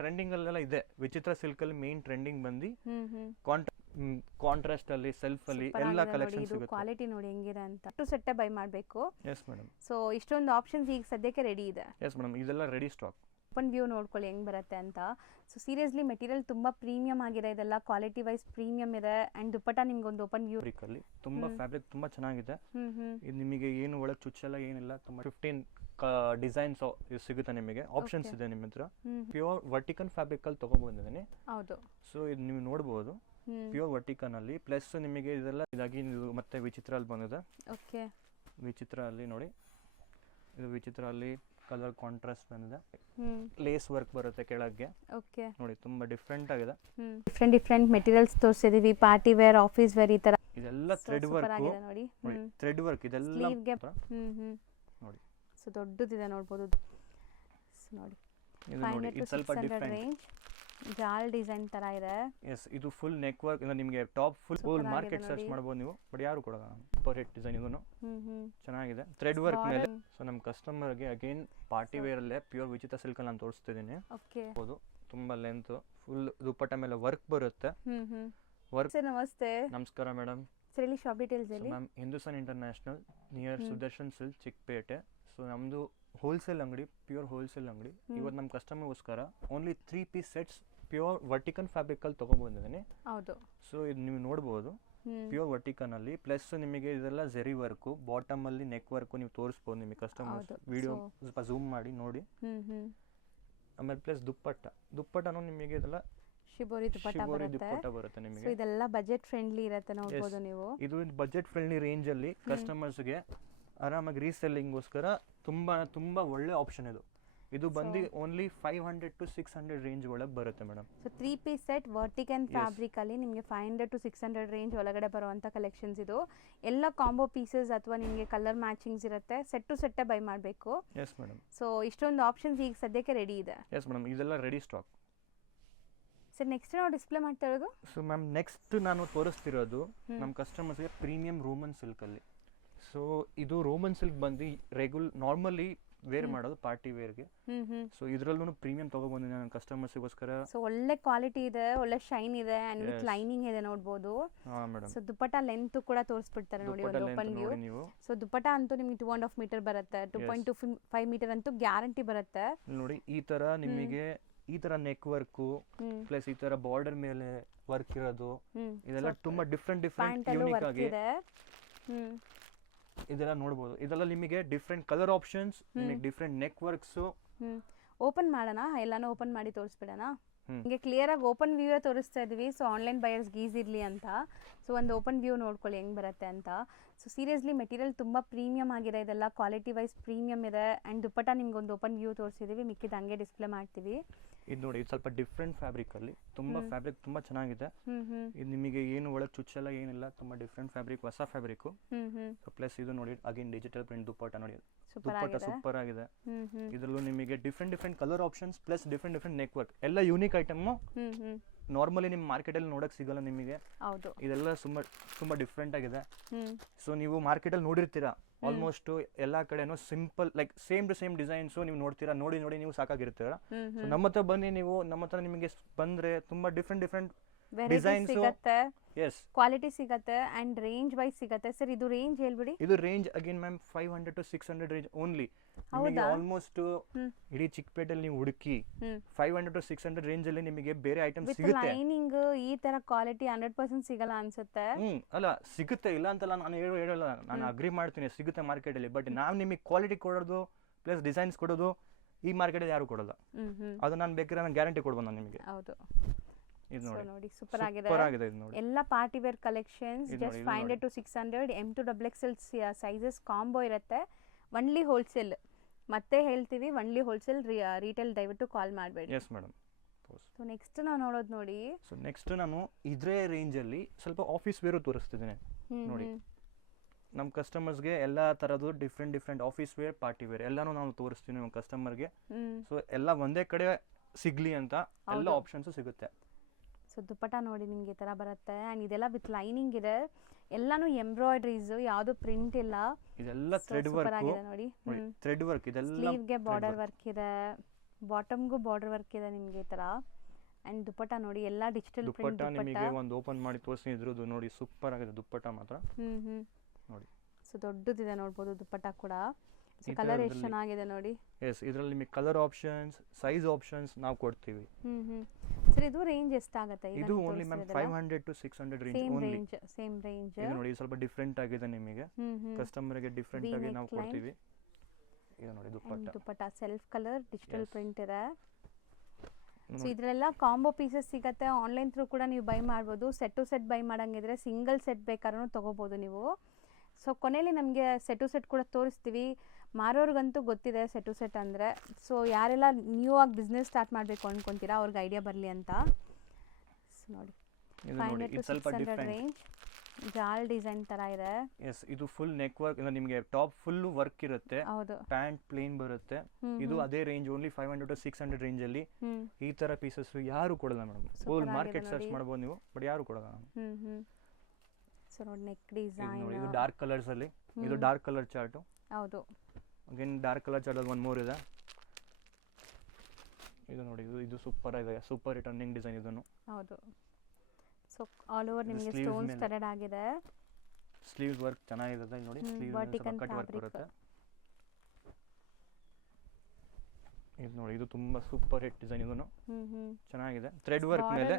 Trending ಅಲ್ಲೆಲ್ಲ ಇದೆ. ವಿಚಿತ್ರ ಸಿಲ್ಕ್ ಅಲ್ಲಿ ಮೇನ್ ಟ್ರೆಂಡಿಂಗ್ ಬಂದು ಕಾಂಟ್ರಾಸ್ಟ್ ಅಲ್ಲಿ ಸೆಲ್ಫ್ ಅಲ್ಲಿ ಎಲ್ಲ ಕಲೆಕ್ಷನ್ಸ್ ಸಿಗುತ್ತೆ. ಕ್ವಾಲಿಟಿ ನೋಡಿ ಹೆಂಗಿದೆ ಅಂತ ಟು ಸೆಟ್ ಬೈ ಮಾಡಬೇಕು. Yes madam. ಸೊ ಇಷ್ಟೊಂದು ಆಪ್ಷನ್ಸ್ ಈಗ ಸದ್ಯಕ್ಕೆ ರೆಡಿ ಇದೆ. ಎಸ್ ಮೇಡಮ್, ಇದೆಲ್ಲ ರೆಡಿ ಸ್ಟಾಕ್. ಓಪನ್ ವ್ಯೂ ನೋಡ್ಕೊಳ್ಳಿ ಹೆಂಗ್ ಬರುತ್ತೆ ಅಂತ. ಸೊ ಸೀರಿಯಸ್ಲಿ ಮೆಟೀರಿಯಲ್ ತುಂಬಾ ಪ್ರೀಮಿಯಂ ಆಗಿದೆ, ಇದೆಲ್ಲ ಕ್ವಾಲಿಟಿ ವೈಸ್ ಪ್ರೀಮಿಯಂ ಇದೆ. ಅಂಡ್ ದುಪ್ಪಟ್ಟ ನಿಮ್ಗೆ ಒಂದು ಓಪನ್ ವ್ಯೂ ಅಲ್ಲಿ ತುಂಬಾ ಫ್ಯಾಬ್ರಿಕ್ ತುಂಬಾ ಚೆನ್ನಾಗಿದೆ. ಇದು ನಿಮಗೆ ಏನು ಒಳಗೆ ಚುಚ್ಚಲ್ಲ ಏನಿಲ್ಲ. ತುಂಬಾ 15 ಡಿಸೈನ್ಸ್ ಸಿಗುತ್ತೆ ನಿಮಗೆ. ಆಪ್ಷನ್ಸ್ ಇದೆ ನಿಮ್ಮ ಹತ್ರ. ಪ್ಯೂರ್ ವರ್ಟಿಕನ್ ಫ್ಯಾಬ್ರಿಕ್ ಅಲ್ಲಿ ತಗೊಂಡ್ಬಂದಿದ್ದೀನಿ. ಹೌದು. ಸೊ ಇದು ನೀವು ನೋಡಬಹುದು ಪ್ಯೂರ್ ವರ್ಟಿಕನ್ ಅಲ್ಲಿ. ಪ್ಲಸ್ ನಿಮಗೆ ಇದೆಲ್ಲ ಇದಾಗಿ ಮತ್ತೆ ವಿಚಿತ್ರ ಅಲ್ಲಿ ಬಂದಿದೆ. ಓಕೆ. ವಿಚಿತ್ರ ಅಲ್ಲಿ ನೋಡಿ, ಇದು ವಿಚಿತ್ರ ಅಲ್ಲಿ ಕಲರ್ ಕಾಂಟ್ರಾಸ್ಟ್ ಬಂದಿದೆ. ಲೇಸ್ ವರ್ಕ್ ಬರುತ್ತೆ ಕೆಳಗೆ. ಓಕೆ. ನೋಡಿ ತುಂಬಾ ಡಿಫ್ರೆಂಟ್ ಆಗಿದೆ. ಡಿಫ್ರೆಂಟ್ ಮೆಟೀರಿಯಲ್ಸ್ ತೋರಿಸಿದೀವಿ. ಪಾರ್ಟಿ ವೇರ್, ಆಫೀಸ್ ವೇರ್ ಈ ತರ. ಇದೆಲ್ಲ ಥ್ರೆಡ್ ವರ್ಕ್ ನೋಡಿ. ಥ್ರೆಡ್ ವರ್ಕ್ ಇದೆಲ್ಲ ನೋಡಿ. ಸೊ ದೊಡ್ಡದಿದೆ ನೋಡಬಹುದು. ಸೊ ನೋಡಿ ಇದು ನೋಡಿ, ಇದು ಸ್ವಲ್ಪ ಡಿಫರೆಂಟ್ ಜಾಲ್ ಡಿಸೈನ್ ತರ ಇದೆ. ಎಸ್, ಇದು ಫುಲ್ ನೆಕ್ ವರ್ಕ್. ನಿಮಗೆ ಟಾಪ್ ಫುಲ್ ಮಾರ್ಕೆಟ್ ಸರ್ಚ್ ಮಾಡಬಹುದು ನೀವು, ಬಟ್ ಯಾರು ಕೊಡಲ್ಲ. ಸೂಪರ್ ಹಿಟ್ ಡಿಸೈನ್ ಇದನ್ನು. ಚೆನ್ನಾಗಿದೆ ಥ್ರೆಡ್ ವರ್ಕ್ ಮೇಲೆ. ಸೊ ನಮ್ಮ ಕಸ್ಟಮರ್ ಗೆ ಅಗೇನ್ ಪಾರ್ಟಿ ವೇರ್ ಅಲ್ಲೇ ಪ್ಯೂರ್ ವಿಚಿತ್ರ ಸಿಲ್ಕ್ ಅಲ್ಲಿ ನಾನು ತೋರಿಸ್ತಿದ್ದೀನಿ. ಹೌದು, ತುಂಬಾ ಲೆಂತ್ ಫುಲ್ ದುಪ್ಪಟ್ಟ ಮೇಲೆ ವರ್ಕ್ ಬರುತ್ತೆ. ವರ್ಕ್. ನಮಸ್ತೆ. ನಮಸ್ಕಾರ ಮೇಡಮ್. ಸರಿ, ಶಾಪ್ ಡೀಟೇಲ್ಸ್ ಹೇಳಿ. Ma'am, Hindustan international near Sudarshan silk, Chickpet. So ನಮ್ದು ಹೋಲ್ಸೇಲ್ ಅಂಗಡಿ, ಪ್ಯೂರ್ ಹೋಲ್ಸೇಲ್ ಅಂಗಡಿ. ಇವತ್ತು ನಮ್ಮ ಕಸ್ಟಮರ್ಗೋಸ್ಕರ ಓನ್ಲಿ 3 ಪೀಸ್ ಸೆಟ್ಸ್ ಪ್ಯೂರ್ ವರ್ಟಿಕನ್ ಫ್ಯಾಬ್ರಿಕ್ ಅಲ್ಲಿ ತಗೊಂಡ್ಬಂದಿದ್ದೀನಿ. ಹೌದು. ಸೊ ಇದು ನೀವು ನೋಡಬಹುದು ಪ್ಯೂರ್ ವರ್ಟಿಕನ್ ಅಲ್ಲಿ. ಪ್ಲಸ್ ನಿಮಗೆ ಇದೆಲ್ಲ ಜೆರಿ ವರ್ಕ್, ಬಾಟಮ್ ಅಲ್ಲಿ ನೆಕ್ ವರ್ಕ್ ನೀವು ತೋರಿಸಬಹುದು ನಿಮಗೆ ಕಸ್ಟಮರ್ಸ್. ವಿಡಿಯೋ ಸ್ವಲ್ಪ ಝೂಮ್ ಮಾಡಿ ನೋಡಿ. ಆಮೇಲೆ ಪ್ಲಸ್ ದುಪ್ಪಟ್ಟನು ನಿಮಗೆ ಇದೆಲ್ಲ ಶಿಬೋರಿ ದುಪ್ಪಟ್ಟ ಬರುತ್ತೆ ನಿಮಗೆ. ಸೊ ಇದೆಲ್ಲ ಬಜೆಟ್ ಫ್ರೆಂಡ್ಲಿ ಇರುತ್ತೆ ನೋಡಬಹುದು ನೀವು. ಇದು ಬಜೆಟ್ ಫ್ರೆಂಡ್ಲಿ ರೇಂಜ್ ಅಲ್ಲಿ ಕಸ್ಟಮರ್ಸ್ ಗೆ ಆರಾಮಾಗಿ ರೀಸೆಲ್ಲಿಂಗ್ಗೋಸ್ಕರ ತುಂಬಾ ಒಳ್ಳೆ ಆಪ್ಷನ್ ಇದು. ಇದು ಬಂದು ಓನ್ಲಿ 500 to 600 ರೇಂಜ್ ಒಳಗೆ ಬರುತ್ತೆ ಮೇಡಮ್. ಸೊ 3 ಪೀಸ್ ಸೆಟ್ ವರ್ಟಿಕನ್ ಫ್ಯಾಬ್ರಿಕ್ ಅಲ್ಲಿ ನಿಮಗೆ 500 to 600 ರೇಂಜ್ ಒಳಗಡೆ ಬರುವಂತ ಕಲೆಕ್ಷನ್ಸ್ ಇದು. ಎಲ್ಲ ಕಾಂಬೋ ಪೀಸಸ್ ಅಥವಾ ನಿಮಗೆ ಕಲರ್ ಮ್ಯಾಚಿಂಗ್ಸ್ ಇರುತ್ತೆ. ಸೆಟ್ ಟು ಸೆಟ್ ಬೈ ಮಾಡಬೇಕು. Yes madam. ಸೊ ಇಷ್ಟೊಂದು ಆಪ್ಷನ್ಸ್ ಈಗ ಸದ್ಯಕ್ಕೆ ರೆಡಿ ಇದೆ. ಎಸ್ ಮೇಡಮ್, ಇದೆಲ್ಲ ರೆಡಿ ಸ್ಟಾಕ್. ಸರ್ ನೆಕ್ಸ್ಟ್ ನಾವು ಡಿಸ್ಪ್ಲೇ ಮಾಡ್ತಾ ಇರೋದು. ಸೊ ಮ್ಯಾಮ್, ನೆಕ್ಸ್ಟ್ ನಾನು ತೋರಿಸ್ತಿರೋದು ನಮ್ಮ ಕಸ್ಟಮರ್ಸ್ಗೆ ಪ್ರೀಮಿಯಂ ರೋಮನ್ ಸಿಲ್ಕ್ ಅಲ್ಲಿ. ಸೊ ಇದು ರೋಮನ್ ಸಿಲ್ಕ್ ಬಂದು ನಾರ್ಮಲಿ ವೇರ್ ಮಾಡೋದು ಪಾರ್ಟಿ ವೇರ್ಗೆ. ಸೊ ಇದ್ರಲ್ಲೂ ಪ್ರೀಮಿಯಂ ತಗೊಬಂದಿದ್ದೀನಿ ನನ್ನ ಕಸ್ಟಮರ್ಸ್ಗೋಸ್ಕರ. ಸೊ ಒಳ್ಳೆ ಕ್ವಾಲಿಟಿ ಇದೆ, ಒಳ್ಳೆ ಶೈನ್ ಇದೆ, ಅಂಡ್ ವಿತ್ ಲೈನಿಂಗ್ ಇದೆ ನೋಡಬಹುದು. ಸೊ ದುಪ್ಪಟ್ಟ ಲೆಂತ್ ಕೂಡ ತೋರಿಸ್ಬಿಡ್ತಾರೆ ನೋಡಿ, ಒಂದು ಓಪನ್ ವ್ಯೂ. ಸೊ ದುಪ್ಪಟ್ಟ ಅಂತೂ ನಿಮಗೆ 2.5 ಮೀಟರ್ ಬರುತ್ತೆ. 2.25 ಮೀಟರ್ ಅಂತೂ ಗ್ಯಾರಂಟಿ ಬರುತ್ತೆ ನೋಡಿ. ಈ ತರ ನಿಮಗೆ ಈ ತರ ನೆಕ್ ವರ್ಕ್ ಪ್ಲಸ್ ಈ ತರ ಬಾರ್ಡರ್ ಮೇಲೆ ವರ್ಕ್ ಇರೋದು, ಇದೆಲ್ಲ ತುಂಬಾ ಡಿಫ್ರೆಂಟ್ ಯೂನಿಕ್ ಆಗಿ ಇದೆಲ್ಲ ನೋಡಬಹುದು. ಇದೆಲ್ಲ ನಿಮಗೆ ಡಿಫ್ರೆಂಟ್ ಕಲರ್ ಆಪ್ಷನ್ಸ್, ನಿಮಗೆ ಡಿಫ್ರೆಂಟ್ ನೆಕ್ ವರ್ಕ್ಸ್. ಓಪನ್ ಮಾಡೋಣ, ಎಲ್ಲಾನು ಓಪನ್ ಮಾಡಿ ತೋರಿಸ್ಬಿಡೋಣ. ನಿಮಗೆ ಕ್ಲಿಯರ್ ಆಗಿ ಓಪನ್ ವ್ಯೂ ತೋರಿಸ್ತಾ ಇದೀವಿ. ಸೊ ಆನ್ಲೈನ್ ಬಯರ್ಸ್ಗೆ ಈಸಿ ಇರಲಿ ಅಂತ. ಸೊ ಒಂದು ಓಪನ್ ವ್ಯೂ ನೋಡ್ಕೊಳ್ಳಿ ಹೆಂಗ್ ಬರುತ್ತೆ ಅಂತ. ಸೊ ಸೀರಿಯಸ್ಲಿ ಮೆಟೀರಿಯಲ್ ತುಂಬಾ ಪ್ರೀಮಿಯಂ ಆಗಿದೆ, ಇದೆಲ್ಲ ಕ್ವಾಲಿಟಿ ವೈಸ್ ಪ್ರೀಮಿಯಂ ಇದೆ. ಅಂಡ್ ದುಪ್ಪಟ್ಟ ನಿಮ್ಗೆ ಒಂದು ಓಪನ್ ವ್ಯೂ ತೋರಿಸಿದೀವಿ, ಮಿಕ್ಕಿದ ಹಂಗೆ ಡಿಸ್ಪ್ಲೇ ಮಾಡ್ತೀವಿ. ಇದು ನೋಡಿ, ಇದು ಸ್ವಲ್ಪ ಡಿಫ್ರೆಂಟ್ ಫ್ಯಾಬ್ರಿಕ್ ಅಲ್ಲಿ. ತುಂಬಾ ಫ್ಯಾಬ್ರಿಕ್ ತುಂಬಾ ಚೆನ್ನಾಗಿದೆ. ಇದು ನಿಮಗೆ ಏನು ಒಳಗೆ ಚುಚ್ಚಲ್ಲ ಏನಿಲ್ಲ. ತುಂಬಾ ಡಿಫ್ರೆಂಟ್ ಫ್ಯಾಬ್ರಿಕ್, ಹೊಸ ಫ್ಯಾಬ್ರಿಕ್. ಪ್ಲಸ್ ಇದು ನೋಡಿ ಅಗೇನ್ ಡಿಜಿಟಲ್ ಪ್ರಿಂಟ್ ದುಪ್ಪಟ್ಟ ನೋಡಿ. ದುಪ್ಪಟ್ಟ ಸೂಪರ್ ಆಗಿದೆ. ಇದರಲ್ಲೂ ನಿಮಗೆ different colour options plus different neck work, ಎಲ್ಲ ಯೂನಿಕ್ ಐಟಮ್. ನಾರ್ಮಲಿ ನಿಮ್ಮ ಮಾರ್ಕೆಟ್ ಅಲ್ಲಿ ನೋಡಕ್ ಸಿಗಲ್ಲ ನಿಮಗೆ. ಇದೆಲ್ಲ ತುಂಬಾ ಡಿಫ್ರೆಂಟ್ ಆಗಿದೆ. ಸೊ ನೀವು ಮಾರ್ಕೆಟ್ ಅಲ್ಲಿ ನೋಡಿರ್ತೀರಾ ಆಲ್ಮೋಸ್ಟ್ ಎಲ್ಲಾ ಕಡೆನೂ simple like same to same designs ನೀವು ನೋಡ್ತೀರಾ. ನೋಡಿ ನೀವು ಸಾಕಾಗಿರ್ತೀರ. ನಮ್ಮ ಹತ್ರ ಬನ್ನಿ, ನೀವು ನಮ್ಮ ಹತ್ರ ನಿಮಗೆ ಬಂದ್ರೆ ತುಂಬಾ ಡಿಫ್ರೆಂಟ್ ಡಿಸೈನ್ಸ್ ಸಿಗುತ್ತೆ, ಕ್ವಾಲಿಟಿ ಸಿಗುತ್ತೆ, ಅಂಡ್ ರೇಂಜ್ ವೈಸ್ ಸಿಗುತ್ತೆ. ಸರ್ ಇದು ರೇಂಜ್ ಹೇಳ್ಬಿಡಿ. ಇದು range again ma'am 500 to 600 range only. ನಿಮಗೆ ಆಲ್ಮೋಸ್ಟ್ ಇಡೀ ಚಿಕ್ಕಪೇಟೆಯಲ್ಲಿ ನೀವು ಹುಡುಕಿ 500 to 600 ರೇಂಜ್ ಅಲ್ಲಿ ನಿಮಗೆ ಬೇರೆ ಐಟಮ್ಸ್ ಸಿಗುತ್ತೆ. ಲೈನಿಂಗ್ ಈ ತರ ಕ್ವಾಲಿಟಿ 100% ಸಿಗಲ್ಲ ಅನ್ಸುತ್ತೆ. ಅಲ್ಲ, ಸಿಗುತ್ತೆ, ಇಲ್ಲ ಅಂತಲ್ಲ ನಾನು ಹೇಳಲ್ಲ, ನಾನು ಅಗ್ರಿ ಮಾಡ್ತೀನಿ, ಸಿಗುತ್ತೆ ಮಾರ್ಕೆಟ್ ಅಲ್ಲಿ. ಬಟ್ ನಾವು ನಿಮಗೆ ಕ್ವಾಲಿಟಿ ಕೊಡೋದು ಪ್ಲಸ್ ಡಿಸೈನ್ಸ್ ಕೊಡೋದು ಈ ಮಾರ್ಕೆಟ್ ಅಲ್ಲಿ ಯಾರು ಕೊಡಲ್ಲ. ಅದು ನಾನು ಬೇಕಾದ್ರೆ ನಾನು ಗ್ಯಾರಂಟಿ ಕೊಡ್ಬೋದು ನಾನು ನಿಮಗೆ. ಹೌದು. ಇದು ನೋಡಿ ಸೂಪರ್ ಆಗಿದೆ. ಎಲ್ಲ party wear collections just 500 to 600 M to XXL sizes combo ಇರುತ್ತೆ. Only wholesale. ಮತ್ತೆ ಹೇಳ್ತೀವಿ, ಒನ್ಲಿ ಹೋಲ್ಸೇಲ್, ರೀಟೇಲ್ ದಯವಿಟ್ಟು ಕಾಲ್ ಮಾಡಬೇಡಿ. Yes madam. ಸೊ ನೆಕ್ಸ್ಟ್ ನಾವು ನೋಡೋದು ನೋಡಿ. ಸೊ ನೆಕ್ಸ್ಟ್ ನಾನು ಇದ್ರೇ ರೇಂಜ್ ಅಲ್ಲಿ ಸ್ವಲ್ಪ ಆಫೀಸ್ ವೇರ್ ತೋರಿಸ್ತಿದ್ದೀನಿ ನೋಡಿ. ನಮ್ಮ ಕಸ್ಟಮರ್ಸ್ಗೆ ಎಲ್ಲ ತರದ್ದು different office wear, party wear ಎಲ್ಲಾನು ನಾವು ತೋರಿಸ್ತೀವಿ ನಮ್ಮ ಕಸ್ಟಮರ್ಗೆ. ಸೊ ಎಲ್ಲ ಒಂದೇ ಕಡೆ ಸಿಗ್ಲಿ ಅಂತ ಎಲ್ಲ ಆಪ್ಷನ್ಸ್ ಸಿಗುತ್ತೆ. ಸೊ ದುಪ್ಪಟ್ಟ ನೋಡಿ ನಿಮ್ಗೆ ಈ ತರ ಬರುತ್ತೆ. ಅಂಡ್ ಇದೆಲ್ಲ ವಿತ್ ಲೈನಿಂಗ್ ಇದೆ, ಎಲ್ಲಾನು ಎಂಬ್ರಾಯ್ಡರೀಸ್, ಯಾವುದು ಪ್ರಿಂಟ್ ಇಲ್ಲ. ಇದೆಲ್ಲ ಥ್ರೆಡ್ ವರ್ಕ್ ಆಗಿದೆ ನೋಡಿ. ಥ್ರೆಡ್ ವರ್ಕ್ ಇದೆಲ್ಲ ಸ್ಲೀವ್ ಗೆ ಬಾರ್ಡರ್ ವರ್ಕ್ ಇದೆ, ಬಾಟಮ್ಗೂ ಬಾರ್ಡರ್ ವರ್ಕ್ ಇದೆ ನಿಮಗೆ ಈ ಥರ. ಆ್ಯಂಡ್ ದುಪ್ಪಟ್ಟ ನೋಡಿ ಎಲ್ಲ ಡಿಜಿಟಲ್ ಪ್ರಿಂಟ್ ದುಪ್ಪಟ್ಟ ನಿಮಗೆ ಒಂದು ಓಪನ್ ಮಾಡಿ ತೋರಿಸಿ ಇದ್ರದ್ದು ನೋಡಿ ಸೂಪರ್ ಆಗಿದೆ ದುಪ್ಪಟ್ಟ ಮಾತ್ರ ನೋಡಿ. ಸೊ ದೊಡ್ಡದಿದೆ ನೋಡ್ಬೋದು ದುಪ್ಪಟ್ಟ ಕೂಡ. ಸೊ ಕಲರ್ ಎಷ್ಟು ಚೆನ್ನಾಗಿದೆ ನೋಡಿ. ಎಸ್, ಇದರಲ್ಲಿ ನಿಮಗೆ ಕಲರ್ ಆಪ್ಷನ್ಸ್, ಸೈಜ್ ಆಪ್ಷನ್ಸ್ ನಾವು ಕೊಡ್ತೀವಿ. ಸರ್ ಇದು ರೇಂಜ್ ಎಷ್ಟಾಗುತ್ತೆ? ಇದು only ma'am 500 to 600 range only. Same range. ಇದು ನೋಡಿ ಸ್ವಲ್ಪ ಡಿಫರೆಂಟ್ ಆಗಿದೆ ನಿಮಗೆ, ಕಸ್ಟಮರ್ಗೆ ಡಿಫರೆಂಟ್ ಆಗಿ ನಾವು ಕೊಡ್ತೀವಿ. ಇದು ನೋಡಿ dupatta self colour digital print ಇದೆ. ಸೊ ಇದರೆಲ್ಲ ಕಾಂಬೋ ಪೀಸಸ್ ಸಿಗುತ್ತೆ. ಆನ್ಲೈನ್ ಥ್ರೂ ಕೂಡ ನೀವು ಬೈ ಮಾಡ್ಬೋದು. ಸೆಟ್ ಟು ಸೆಟ್ ಬೈ ಮಾಡಂಗಿದ್ರೆ ಸಿಂಗಲ್ ಸೆಟ್ ಬೇಕಾದ್ರೂ ತೊಗೋಬೋದು ನೀವು. ಸೊ ಕೊನೆಯಲ್ಲಿ ನಮಗೆ ಸೆಟ್ ಟು ಸೆಟ್ ಕೂಡ ತೋರಿಸ್ತೀವಿ. ಮಾರೋರ್ಗಂತೂ ಗೊತ್ತಿದೆ ಸೆಟ್ ಟು ಸೆಟ್ ಅಂದರೆ. ಸೊ ಯಾರೆಲ್ಲ ನ್ಯೂ ಆಗಿ ಬಿಸ್ನೆಸ್ ಸ್ಟಾರ್ಟ್ ಮಾಡಬೇಕು ಅಂದ್ಕೊತೀರಾ ಅವ್ರಿಗೆ ಐಡಿಯಾ ಬರಲಿ ಅಂತ. ಸೊ ನೋಡಿ 500 to 600 ರೇಂಜ್. ಜಾಲ್ ಡಿಸೈನ್ ತರ ಇದೆ. ಎಸ್, ಇದು ಫುಲ್ ನೆಕ್ ವರ್ಕ್, ನಿಮಗೆ ಟಾಪ್ ಫುಲ್ ವರ್ಕ್ ಇರುತ್ತೆ. ಹೌದು. ಪ್ಯಾಂಟ್ ಪ್ಲೇನ್ ಬರುತ್ತೆ. ಇದು ಅದೇ ರೇಂಜ್ ಓನ್ಲಿ 500 to 600 ರೇಂಜ್ ಅಲ್ಲಿ. ಈ ತರ ಪೀಸಸ್ ಯಾರು ಕೊಡಲ್ಲ ಮೇಡಮ್. ಹೋಲ್ ಮಾರ್ಕೆಟ್ ಸರ್ಚ್ ಮಾಡಬಹುದು ನೀವು, ಬಟ್ ಯಾರು ಕೊಡಲ್ಲ. ಸೊ ನೋಡಿ ನೆಕ್ ಡಿಸೈನ್. ಇದು ಡಾರ್ಕ್ ಕಲರ್ಸ್ ಅಲ್ಲಿ, ಇದು ಡಾರ್ಕ್ ಕಲರ್ ಚಾರ್ಟ್. ಹೌದು. ಅಗೇನ್ ಡಾರ್ಕ್ ಕಲರ್ ಚಾರ್ಟ್ ಅಲ್ಲಿ ಒಂದು ಮೋರ್ ಇದೆ. ಇದು ನೋಡಿ, ಇದು ಸೂಪರ್ ಆಗಿದೆ, ಸೂಪರ್ ರಿಟರ್ನಿಂಗ್ ಡಿಸೈನ್ ಇದನ್ನು. ಹೌದು. ಸೊ ಆಲ್ ಓವರ್ ನಿಮಗೆ ಸ್ಟೋನ್ಸ್ ಸ್ಟಡೆಡ್ ಆಗಿದೆ. ಸ್ಲೀವ್ಸ್ ವರ್ಕ್ ಚೆನ್ನಾಗಿದೆ ನೋಡಿ. Sleeve vertical cut work fabric ಬರುತ್ತೆ. ಇದು ನೋಡಿ, ಇದು ತುಂಬಾ ಸೂಪರ್ ಹಿಟ್ ಡಿಸೈನ್. ಇದನ್ನು ಚೆನ್ನಾಗಿದೆ. ಥ್ರೆಡ್ ವರ್ಕ್ ಮೇಲೆ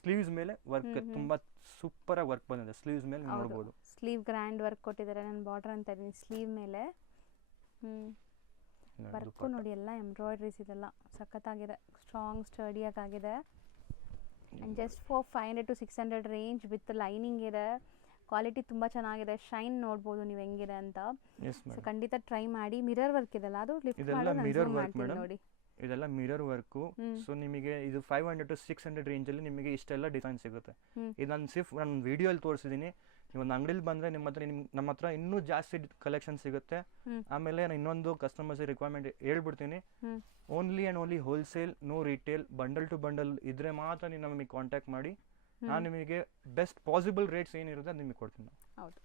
ಸ್ಲೀವ್ಸ್ ಮೇಲೆ ವರ್ಕ್ ತುಂಬಾ ಸೂಪರ್ ಆಗಿ ವರ್ಕ್ ಬಂದಿದೆ. ಸ್ಲೀವ್ಸ್ ಮೇಲೆ ನೋಡಬಹುದು. ಸ್ಲೀವ್ ಗ್ರ್ಯಾಂಡ್ ವರ್ಕ್ ಕೊಟ್ಟಿದ್ದಾರೆ. ನಾನು ಬಾರ್ಡರ್ ಅಂತ ಇದೀನಿ ಸ್ಲೀವ್ ಮೇಲೆ. ವರ್ಕ್ ನೋಡಿ ಎಲ್ಲ ಎಂಬ್ರಾಯ್ಡ್ರೀಸ್ ಇದೆಲ್ಲ ಸಖತ್ತಾಗಿದೆ. ಸ್ಟ್ರಾಂಗ್ ಸ್ಟಡಿಯಾಗಿ ಆಗಿದೆ. And just for 500 to 600 range with lining ಇದೆ. ಕ್ವಾಲಿಟಿ ತುಂಬ ಚೆನ್ನಾಗಿದೆ. ಶೈನ್ ನೋಡ್ಬೋದು ನೀವು ಹೆಂಗಿದೆ ಅಂತ. ಸೊ ಖಂಡಿತ ಟ್ರೈ ಮಾಡಿ. ಮಿರರ್ ವರ್ಕ್ ಇದೆಲ್ಲ ಅದು ಲಿಫ್ಟ್ ಮಾಡಿ ನೋಡಿ. ಇದೆಲ್ಲ ಮಿರರ್ ವರ್ಕು. ಸೊ ನಿಮಗೆ ಇದು 500 to 600 ರೇಂಜ್ ಅಲ್ಲಿ ನಿಮಗೆ ಇಷ್ಟೆಲ್ಲ ಡಿಸೈನ್ ಸಿಗುತ್ತೆ. ಇದು ನಾನು ವಿಡಿಯೋ ಅಲ್ಲಿ ತೋರಿಸಿದ್ದೀನಿ. ನೀವು ಒಂದು ಅಂಗಡಿಲಿ ಬಂದ್ರೆ ನಮ್ಮ ಹತ್ರ ಇನ್ನೂ ಜಾಸ್ತಿ ಕಲೆಕ್ಷನ್ ಸಿಗುತ್ತೆ. ಆಮೇಲೆ ನಾನು ಇನ್ನೊಂದು ಕಸ್ಟಮರ್ಸ್ ರಿಕ್ವೈರ್ಮೆಂಟ್ ಹೇಳ್ಬಿಡ್ತೀನಿ. Only and only wholesale, no retail. Bundle to bundle ಇದ್ರೆ ಮಾತ್ರ ನೀವು ನಮಗೆ ಕಾಂಟ್ಯಾಕ್ಟ್ ಮಾಡಿ. ನಾನು ನಿಮಗೆ ಬೆಸ್ಟ್ ಪಾಸಿಬಲ್ ರೇಟ್ಸ್ ಏನಿರುತ್ತೆ ಅದು ನಿಮಗೆ ಕೊಡ್ತೀನಿ. ಹೌದು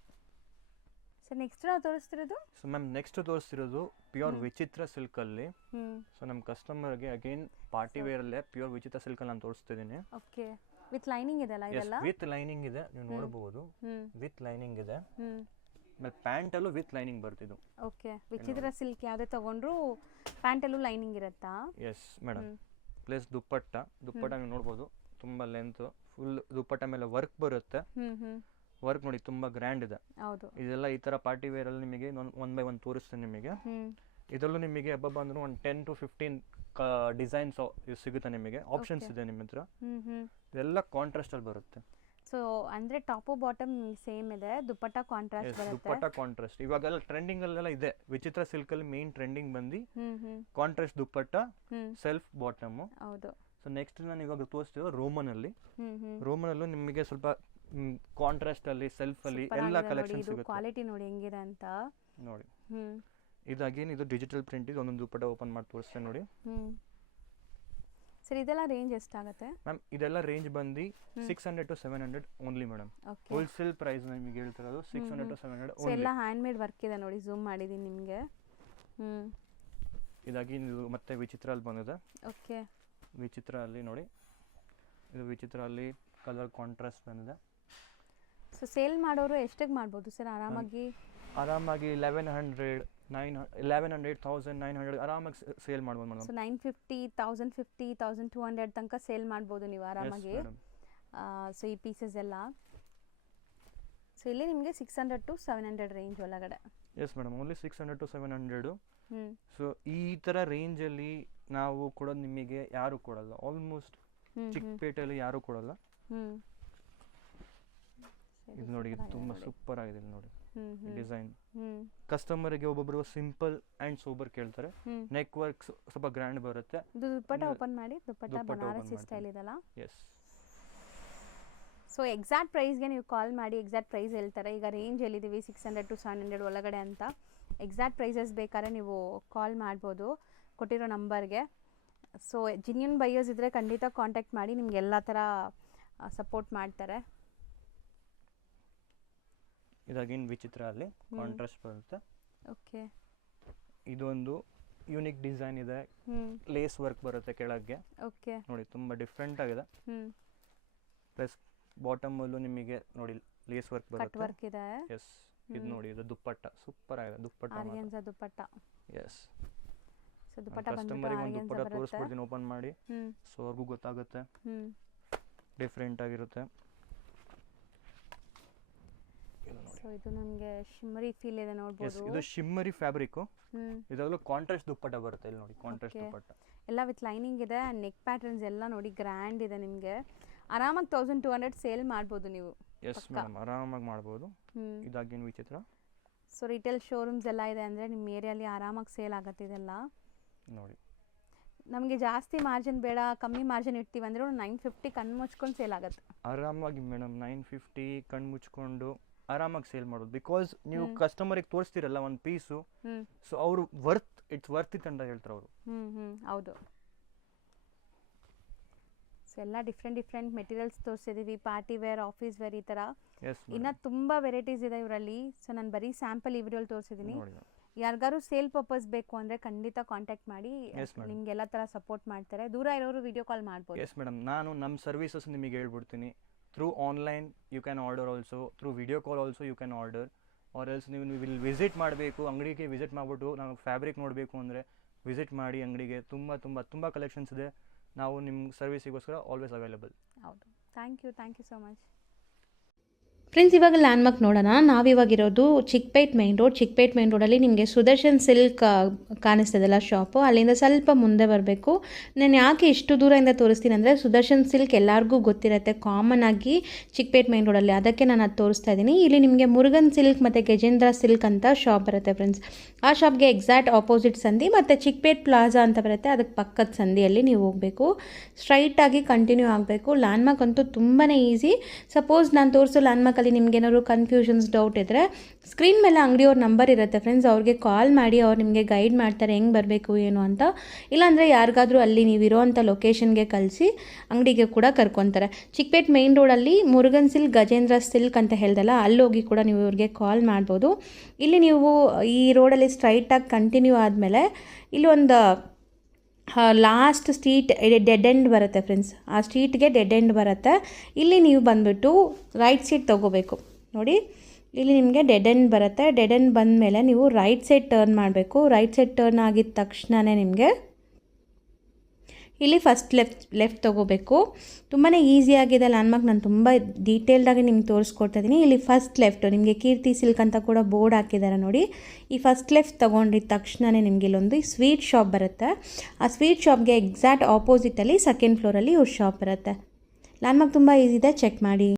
ಸರ್. ನೆಕ್ಸ್ಟ್ ನಾವು ತೋರಿಸ್ತಿರೋದು, ಸೊ ಮ್ಯಾಮ್ ನೆಕ್ಸ್ಟ್ ತೋರಿಸ್ತಿರೋದು ಪ್ಯೂರ್ ವಿಚಿತ್ರ ಸಿಲ್ಕ್ ಅಲ್ಲಿ. ಸೊ ನಮ್ಮ ಕಸ್ಟಮರ್ಗೆ ಅಗೇನ್ ಪಾರ್ಟಿ ವೇರ್ ಅಲ್ಲೇ ಪ್ಯೂರ್ ವಿಚಿತ್ರ ಸಿಲ್ಕ್ ಅಲ್ಲಿ ನಾನು ತೋರಿಸ್ತಿದ್ದೀನಿ. ಓಕೆ. ವಿತ್ ಲೈನಿಂಗ್ ಇದೆಲ್ಲ ಇದೆಲ್ಲ? ವಿತ್ ಲೈನಿಂಗ್ ಇದೆ, ನೀವು ನೋಡಬಹುದು. ವಿತ್ ಲೈನಿಂಗ್ ಇದೆ. ಆಮೇಲೆ ಪ್ಯಾಂಟ್ ಅಲ್ಲೂ ವಿತ್ ಲೈನಿಂಗ್ ಬರ್ತಿದ್ದು. ಓಕೆ. ವಿಚಿತ್ರ ಸಿಲ್ಕ್ ಯಾವುದೇ ತಗೊಂಡ್ರು ಪ್ಯಾಂಟ್ ಅಲ್ಲೂ ಲೈನಿಂಗ್ ಇರುತ್ತಾ? Yes madam. ಪ್ಲಸ್ ದುಪ್ಪಟ್ಟ ನೀವು ನೋಡಬಹುದು. ತುಂಬಾ ಲೆಂತ್ ಫುಲ್ ದುಪ್ಪಟ್ಟ ಮೇಲೆ ವರ್ಕ್ ಬರುತ್ತೆ. ವರ್ಕ್ ನೋಡಿ ತುಂಬಾ ಗ್ರ್ಯಾಂಡ್ ಇದೆ. ಹೌದು. ಇದೆಲ್ಲ ಈ ತರ ಪಾರ್ಟಿ ವೇರ್ ಅಲ್ಲಿ ನಿಮಗೆ 1 by 1 ತೋರಿಸ್ತೇನೆ ನಿಮಗೆ. ಇದರಲ್ಲೂ ನಿಮಗೆ ಹಬ್ಬ ಬಂದ್ರು ಒಂದು 10 to 15 ಡಿಸೈನ್ಸ್ ಸಿಗುತ್ತೆ ನಿಮಗೆ. ಆಪ್ಷನ್ಸ್ ಇದೆ ನಿಮ್ಮ ಹತ್ರ. ಇದೆಲ್ಲ ಕಾಂಟ್ರಾಸ್ಟ್ ಅಲ್ಲಿ ಬರುತ್ತೆ. ಸೊ ಅಂದ್ರೆ ಟಾಪ್ ಬಾಟಮ್ ಸೇಮ್ ಇದೆ. ದುಪ್ಪಟ್ಟ ಕಾಂಟ್ರಾಸ್ಟ್ ಬರುತ್ತೆ. ದುಪ್ಪಟ್ಟ ಕಾಂಟ್ರಾಸ್ಟ್ ಇವಾಗೆಲ್ಲ ಟ್ರೆಂಡಿಂಗ್ ಅಲ್ಲೆಲ್ಲ ಇದೆ. ವಿಚಿತ್ರ ಸಿಲ್ಕ್ ಅಲ್ಲಿ ಮೇನ್ ಟ್ರೆಂಡಿಂಗ್ ಬಂದು ಕಾಂಟ್ರಾಸ್ಟ್ ದುಪ್ಪಟ್ಟ, ಸೆಲ್ಫ್ ಬಾಟಮ್. ಹೌದು. ಸೊ ನೆಕ್ಸ್ಟ್ ನಾನು ಇವಾಗ ತೋರಿಸ್ತೀವಿ ರೋಮನ್ ಅಲ್ಲಿ. ರೋಮನ್ ಅಲ್ಲೂ ನಿಮಗೆ ಸ್ವಲ್ಪ ಕಾಂಟ್ರಾಸ್ಟ್ ಅಲ್ಲಿ, ಸೆಲ್ಫ್ ಅಲ್ಲಿ ಎಲ್ಲ ಕಲೆಕ್ಷನ್ ಸಿಗುತ್ತೆ. ಕ್ವಾಲಿಟಿ ನೋಡಿ ಹೆಂಗಿದೆ ಅಂತ ನೋಡಿ. ಇದು ಅಗೇನ್ ಇದು ಡಿಜಿಟಲ್ ಪ್ರಿಂಟ್. ಇದು ಒಂದೊಂದು ದುಪ್ಪಟ್ಟ ಓಪನ್ ಮಾಡಿ ತೋರಿಸ್ತೇನೆ ನೋಡಿ. ಸರ್ ಇದೆಲ್ಲ ರೇಂಜ್ ಎಷ್ಟಾಗುತ್ತೆ ಮ್ಯಾಮ್? ಇದೆಲ್ಲ ರೇಂಜ್ ಬಂದು 600 to 700 only madam. Wholesale price ನಿಮಗೆ ಹೇಳ್ತಿರೋದು 600 to 700 ಓನ್ಲಿ. ಎಲ್ಲ ಹ್ಯಾಂಡ್ ಮೇಡ್ ವರ್ಕ್ ಇದೆ ನೋಡಿ. ಝೂಮ್ ಮಾಡಿದೀನಿ ನಿಮಗೆ. ಇದಾಗಿ ಇದು ಮತ್ತೆ ವಿಚಿತ್ರ ಅಲ್ಲಿ ಬಂದಿದೆ. ಓಕೆ. ವಿಚಿತ್ರ ಅಲ್ಲಿ ನೋಡಿ, ಇದು ವಿಚಿತ್ರ ಅಲ್ಲಿ ಕಲರ್ ಕಾಂಟ್ರಾಸ್ಟ್ ಬಂದಿದೆ. ಸೊ ಸೇಲ್ ಮಾಡೋರು ಎಷ್ಟಿಗೆ ಮಾಡ್ಬೋದು ಸರ್ ಆರಾಮಾಗಿ? 1100, 1900 ಆರಾಮಾಗಿ ಸೇಲ್ ಮಾಡ್ಬೋದು ಮೇಡಮ್. ಸೊ 950, 1050, 1200 ತನಕ ಸೇಲ್ ಮಾಡ್ಬೋದು ನೀವು ಆರಾಮಾಗಿ. ಸೊ ಈ ಪೀಸಸ್ ಎಲ್ಲ ಸೊ ಇಲ್ಲಿ ನಿಮಗೆ 600 to 700 ರೇಂಜ್ ಒಳಗಡೆ. Yes madam, only 600 to 700. So ಈ ಥರ ರೇಂಜಲ್ಲಿ ನಾವು ಕೊಡೋದು ನಿಮಗೆ ಯಾರು ಕೊಡಲ್ಲ. ಆಲ್ಮೋಸ್ಟ್ ಚಿಕ್ಕಪೇಟೆಯಲ್ಲಿ ಯಾರು ಕೊಡಲ್ಲ. ಇದು ನೋಡಿ, ಇದು ತುಂಬ ಸೂಪರ್ ಆಗಿದೆ ನೋಡಿ ಡಿಸೈನ್. ಕಸ್ಟಮರ್ಗೆ ಒಬ್ಬೊಬ್ರು ಸಿಂಪಲ್ ಅಂಡ್ ಸೋಬರ್ ಕೇಳ್ತಾರೆ. ನೆಕ್ ವರ್ಕ್ ಸ್ವಲ್ಪ ಗ್ರ್ಯಾಂಡ್ ಬರುತ್ತೆ. ದುಪ್ಪಟ್ಟ ಓಪನ್ ಮಾಡಿ. ದುಪ್ಪಟ್ಟ ಬನಾರಸಿ ಸ್ಟೈಲ್ ಇದೆಲ್ಲ. ಎಸ್. ಸೊ ಎಕ್ಸಾಕ್ಟ್ ಪ್ರೈಸ್ಗೆ ನೀವು ಕಾಲ್ ಮಾಡಿ ಎಕ್ಸಾಕ್ಟ್ ಪ್ರೈಸ್ ಹೇಳ್ತಾರೆ. ಈಗ ರೇಂಜ್ ಎಲ್ಲಿದ್ದೀವಿ 600 to 700 ಒಳಗಡೆ ಅಂತ. ಎಕ್ಸಾಕ್ಟ್ ಪ್ರೈಸಸ್ ಬೇಕಾದ್ರೆ ನೀವು ಕಾಲ್ ಮಾಡ್ಬೋದು ಕೊಟ್ಟಿರೋ ನಂಬರ್ಗೆ. ಸೊ ಜಿನ್ಯೂನ್ ಬೈಯರ್ಸ್ ಇದ್ದರೆ ಖಂಡಿತ ಕಾಂಟ್ಯಾಕ್ಟ್ ಮಾಡಿ, ನಿಮ್ಗೆ ಎಲ್ಲ ಥರ ಸಪೋರ್ಟ್ ಮಾಡ್ತಾರೆ. ಇದಾಗಿನ ವಿಚಿತ್ರ ಅಲ್ಲಿ ಕಾಂಟ್ರಾಸ್ಟ್ ಬರುತ್ತೆ. ಓಕೆ. ಇದೊಂದು ಯೂನಿಕ್ ಡಿಸೈನ್ ಇದೆ, ಹ್ಮ್ ಲೇಸ್ ವರ್ಕ್ ಬರುತ್ತೆ ಕೆಳಗೆ ಓಕೆ ನೋಡಿ, ತುಂಬ ಡಿಫ್ರೆಂಟ್ ಆಗಿದೆ. ಹ್ಮ್ ಪ್ಲಸ್ ಬಾಟಮಲ್ಲೂ ನಿಮಗೆ ನೋಡಿ ಲೇಸ್ ವರ್ಕ್ ಕಟ್ ಬರುತ್ತೆ. ವರ್ಕ್ ಇದೆ. ಎಸ್, ಇದು ನೋಡಿ, ಇದು ದುಪ್ಪಟ್ಟ ಸೂಪರ್ ಆಗಿದೆ, ದುಪ್ಪಟ್ಟ ಆರ್ಗೆನ್ಸಾ ದುಪ್ಪಟ್ಟ. ಎಸ್. ಸೊ ದುಪ್ಪಟ್ಟ ಬಂದ್ಬಿಟ್ಟು ಕಸ್ಟಮರಿಗೆ ಒಂದು ಆರ್ಗೆನ್ಸಾ ದುಪ್ಪಟ್ಟ ಬರುತ್ತೆ. ತೋರಿಸ್ಬಿಡ್ತೀನಿ ಓಪನ್ ಮಾಡಿ, ಹ್ಮ್ ಸೊ ಅವ್ರಿಗೂ ಗೊತ್ತಾಗುತ್ತೆ, ಹ್ಮ್ ಡಿಫ್ರೆಂಟ್ ಆಗಿರುತ್ತೆ. ಇದು ನೋಡಿ, ಸೊ ಇದು ನಮಗೆ ಶಿಮ್ಮರಿ ಫೀಲ್ ಇದೆ ಎಸ್, ನೋಡ್ಬೋದು. ಇದು ಶಿಮ್ಮರಿ ಫ್ಯಾಬ್ರಿಕ್ಕು. ಹ್ಮ್ ಇದರಲ್ಲೂ ಕಾಂಟ್ರಾಸ್ಟ್ ದುಪ್ಪಟ್ಟ ಬರುತ್ತೆ, ಇಲ್ಲಿ ನೋಡಿ ಕಾಂಟ್ರಾಸ್ಟ್ Okay. ದುಪ್ಪಟ್ಟ. ಎಲ್ಲ ವಿತ್ ಲೈನಿಂಗ್ ಇದೆ. ನೆಕ್ ಪ್ಯಾಟರ್ನ್ಸ್ ಎಲ್ಲ ನೋಡಿ ಗ್ರ್ಯಾಂಡ್ ಇದೆ. ನಿಮಗೆ ಆರಾಮಾಗಿ 1200 ಸೇಲ್ ಮಾಡ್ಬೋದು ನೀವು. ಎಸ್ ಮೇಡಮ್, ಆರಾಮಾಗಿ ಮಾಡ್ಬೋದು. ಹ್ಮ್ ಇದಾಗೇನು ವಿಚಿತ್ರ ಸೊ ರಿಟೇಲ್ ಶೋರೂಮ್ಸ್ ಎಲ್ಲ ಇದೆ ಅಂದರೆ ನಿಮ್ಮ ಏರಿಯಲ್ಲಿ ಆರಾಮಾಗಿ ಸೇಲ್ ಆಗುತ್ತೆ ಇದೆಲ್ಲ. ನೋಡಿ. ನಮಗೆ ಜಾಸ್ತಿ ಮಾರ್ಜಿನ್ ಬೇಡ, ಕಮ್ಮಿ ಮಾರ್ಜಿನ್ ಇಡ್ತೀವಿ ಅಂದರೆ 950 ಕಣ್ಣು ಮುಚ್ಕೊಂಡು ಸೇಲ್ ಆಗುತ್ತೆ. ಆರಾಮಾಗಿ ಮೇಡಮ್ 950 ಕಣ್ಣು ಮುಚ್ಕೊಂಡು ಆರಾಮಾಗಿ ಸೇಲ್ ಮಾಡೋದು. ಬಿಕಾಸ್ ನೀವು ಕಸ್ಟಮರಿಗೆ ತೋರಿಸ್ತೀರಲ್ಲ ಒಂದು ಪೀಸು, ಹ್ಮ್ ಸೊ ಅವರು ಇಟ್ಸ್ ವರ್ತ್ ಇಟ್ ಅಂತ ಹೇಳ್ತಾರೆ ಅವರು. ಹೌದು. ಸೊ ಎಲ್ಲ ಡಿಫ್ರೆಂಟ್ ಮೆಟೀರಿಯಲ್ಸ್ ತೋರಿಸಿದ್ದೀವಿ, ಪಾರ್ಟಿ ವೇರ್, ಆಫೀಸ್ ವೇರ್, ಈ ಥರ ಎಸ್ ಇನ್ನು ತುಂಬ ವೆರೈಟೀಸ್ ಇದೆ ಇವರಲ್ಲಿ. ಸೊ ನಾನು ಬರೀ ಸ್ಯಾಂಪಲ್ ಈ ವಿಡಿಯೋಲಿ ತೋರಿಸಿದ್ದೀನಿ. ನೋಡಿ. ಯಾರಿಗಾರು ಸೇಲ್ ಪರ್ಪಸ್ ಬೇಕು ಅಂದರೆ ಖಂಡಿತ ಕಾಂಟ್ಯಾಕ್ಟ್ ಮಾಡಿ, Yes, madam. ನಿಮಗೆಲ್ಲ ಥರ ಸಪೋರ್ಟ್ ಮಾಡ್ತಾರೆ. ದೂರ ಇರೋರು ವಿಡಿಯೋ ಕಾಲ್ ಮಾಡ್ಬೋದು. ಎಸ್ ಮೇಡಮ್, ನಾನು ನಮ್ಮ ಸರ್ವಿಸಸ್ ನಿಮಗೆ ಹೇಳ್ಬಿಡ್ತೀನಿ. Through online you can order also, through video call also you can order, or else ನೀವು ವಿಸಿಟ್ ಮಾಡಬೇಕು, ಅಂಗಡಿಗೆ ವಿಸಿಟ್ ಮಾಡಿಬಿಟ್ಟು ನಾವು ಫ್ಯಾಬ್ರಿಕ್ ನೋಡಬೇಕು ಅಂದರೆ ವಿಸಿಟ್ ಮಾಡಿ ಅಂಗಡಿಗೆ. ತುಂಬ ಕಲೆಕ್ಷನ್ಸ್ ಇದೆ. ನಾವು ನಿಮ್ಮ ಸರ್ವಿಸಿಗೋಸ್ಕರ ಆಲ್ವೇಸ್ ಅವೈಲೇಬಲ್. ಹೌದು. Thank you so much. Friends, ಇವಾಗ ಲ್ಯಾಂಡ್ಮಾರ್ಕ್ ನೋಡೋಣ. ನಾವಿವಾಗಿರೋದು ಚಿಕ್ಕಪೇಟ್ ಮೈನ್ ರೋಡಲ್ಲಿ ನಿಮಗೆ ಸುದರ್ಶನ್ ಸಿಲ್ಕ್ ಕಾಣಿಸ್ತದಲ್ಲ ಶಾಪು, ಅಲ್ಲಿಂದ ಸ್ವಲ್ಪ ಮುಂದೆ ಬರಬೇಕು. ನಾನು ಯಾಕೆ ಇಷ್ಟು ದೂರದಿಂದ ತೋರಿಸ್ತೀನಿ ಅಂದರೆ ಸುದರ್ಶನ್ ಸಿಲ್ಕ್ ಎಲ್ಲರಿಗೂ ಗೊತ್ತಿರುತ್ತೆ ಕಾಮನ್ ಆಗಿ ಚಿಕ್ಕಪೇಟ್ ಮೈನ್ ರೋಡಲ್ಲಿ, ಅದಕ್ಕೆ ನಾನು ಅದು ತೋರಿಸ್ತಾ ಇದ್ದೀನಿ. ಇಲ್ಲಿ ನಿಮಗೆ ಮುರುಗನ್ ಸಿಲ್ಕ್ ಮತ್ತು ಗಜೇಂದ್ರ ಸಿಲ್ಕ್ ಅಂತ ಶಾಪ್ ಬರುತ್ತೆ ಫ್ರೆಂಡ್ಸ್. ಆ ಶಾಪ್ಗೆ ಎಕ್ಸಾಕ್ಟ್ ಆಪೋಸಿಟ್ ಸಂದಿ ಮತ್ತು ಚಿಕ್ಕಪೇಟ್ ಪ್ಲಾಜಾ ಅಂತ ಬರುತ್ತೆ, ಅದಕ್ಕೆ ಪಕ್ಕದ ಸಂದಿಯಲ್ಲಿ ನೀವು ಹೋಗಬೇಕು. ಸ್ಟ್ರೈಟಾಗಿ ಕಂಟಿನ್ಯೂ ಆಗಬೇಕು. ಲ್ಯಾಂಡ್ಮಾರ್ಕ್ ಅಂತೂ ತುಂಬಾ ಈಸಿ. ಸಪೋಸ್ ನಾನು ತೋರಿಸೋ ಲ್ಯಾಂಡ್ಮಾರ್ಕ್ ನಿಮ್ಗೆ ಏನಾದ್ರು ಕನ್ಫ್ಯೂಷನ್ಸ್, ಡೌಟ್ ಇದ್ದರೆ ಸ್ಕ್ರೀನ್ ಮೇಲೆ ಅಂಗಡಿಯವ್ರ ನಂಬರ್ ಇರುತ್ತೆ ಫ್ರೆಂಡ್ಸ್, ಅವ್ರಿಗೆ ಕಾಲ್ ಮಾಡಿ ಅವ್ರು ನಿಮಗೆ ಗೈಡ್ ಮಾಡ್ತಾರೆ ಹೆಂಗೆ ಬರಬೇಕು ಏನು ಅಂತ. ಇಲ್ಲಾಂದರೆ ಯಾರಿಗಾದ್ರೂ ಅಲ್ಲಿ ನೀವು ಇರೋವಂಥ ಲೊಕೇಶನ್ಗೆ ಕಳಿಸಿ ಅಂಗಡಿಗೆ ಕೂಡ ಕರ್ಕೊತಾರೆ. ಚಿಕ್ಕಪೇಟ್ ಮೈನ್ ರೋಡಲ್ಲಿ ಮುರುಗನ್ ಸಿಲ್ಕ್, ಗಜೇಂದ್ರ ಸಿಲ್ಕ್ ಅಂತ ಹೇಳ್ದಲ್ಲ, ಅಲ್ಲೋಗಿ ಕೂಡ ನೀವು ಇವ್ರಿಗೆ ಕಾಲ್ ಮಾಡ್ಬೋದು. ಇಲ್ಲಿ ನೀವು ಈ ರೋಡಲ್ಲಿ ಸ್ಟ್ರೈಟಾಗಿ ಕಂಟಿನ್ಯೂ ಆದಮೇಲೆ ಇಲ್ಲಿ ಒಂದು ಲಾಸ್ಟ್ ಸ್ಟ್ರೀಟ್ ಡೆಡ್ ಎಂಡ್ ಬರುತ್ತೆ ಫ್ರೆಂಡ್ಸ್. ಆ ಸ್ಟ್ರೀಟ್ಗೆ ಡೆಡ್ ಎಂಡ್ ಬರುತ್ತೆ. ಇಲ್ಲಿ ನೀವು ಬಂದುಬಿಟ್ಟು ರೈಟ್ ಸೈಡ್ ತೊಗೋಬೇಕು. ನೋಡಿ, ಇಲ್ಲಿ ನಿಮಗೆ ಡೆಡ್ ಎಂಡ್ ಬರುತ್ತೆ. ಡೆಡ್ ಎಂಡ್ ಬಂದಮೇಲೆ ನೀವು ರೈಟ್ ಸೈಡ್ ಟರ್ನ್ ಮಾಡಬೇಕು. ರೈಟ್ ಸೈಡ್ ಟರ್ನ್ ಆಗಿದ ತಕ್ಷಣವೇ ನಿಮಗೆ ಇಲ್ಲಿ ಫಸ್ಟ್ ಲೆಫ್ಟ್ ತೊಗೋಬೇಕು. ತುಂಬಾ ಈಸಿಯಾಗಿದೆ ಲ್ಯಾಂಡ್ಮಾರ್ಕ್. ನಾನು ತುಂಬ ಡೀಟೇಲ್ಡಾಗಿ ನಿಮ್ಗೆ ತೋರಿಸ್ಕೊಡ್ತಾ ಇದ್ದೀನಿ. ಇಲ್ಲಿ ಫಸ್ಟ್ ಲೆಫ್ಟು ನಿಮಗೆ ಕೀರ್ತಿ ಸಿಲ್ಕ್ ಅಂತ ಕೂಡ ಬೋರ್ಡ್ ಹಾಕಿದ್ದಾರೆ ನೋಡಿ. ಈ ಫಸ್ಟ್ ಲೆಫ್ಟ್ ತೊಗೊಂಡಿದ್ದ ತಕ್ಷಣವೇ ನಿಮಗೆ ಇಲ್ಲೊಂದು ಸ್ವೀಟ್ ಶಾಪ್ ಬರುತ್ತೆ. ಆ ಸ್ವೀಟ್ ಶಾಪ್ಗೆ ಎಕ್ಸಾಕ್ಟ್ ಆಪೋಸಿಟಲ್ಲಿ ಸೆಕೆಂಡ್ ಫ್ಲೋರಲ್ಲಿ ಇವ್ರ ಶಾಪ್ ಬರುತ್ತೆ. ಲ್ಯಾಂಡ್ಮಾರ್ಕ್ ತುಂಬ ಈಸಿ ಇದೆ, ಚೆಕ್ ಮಾಡಿ.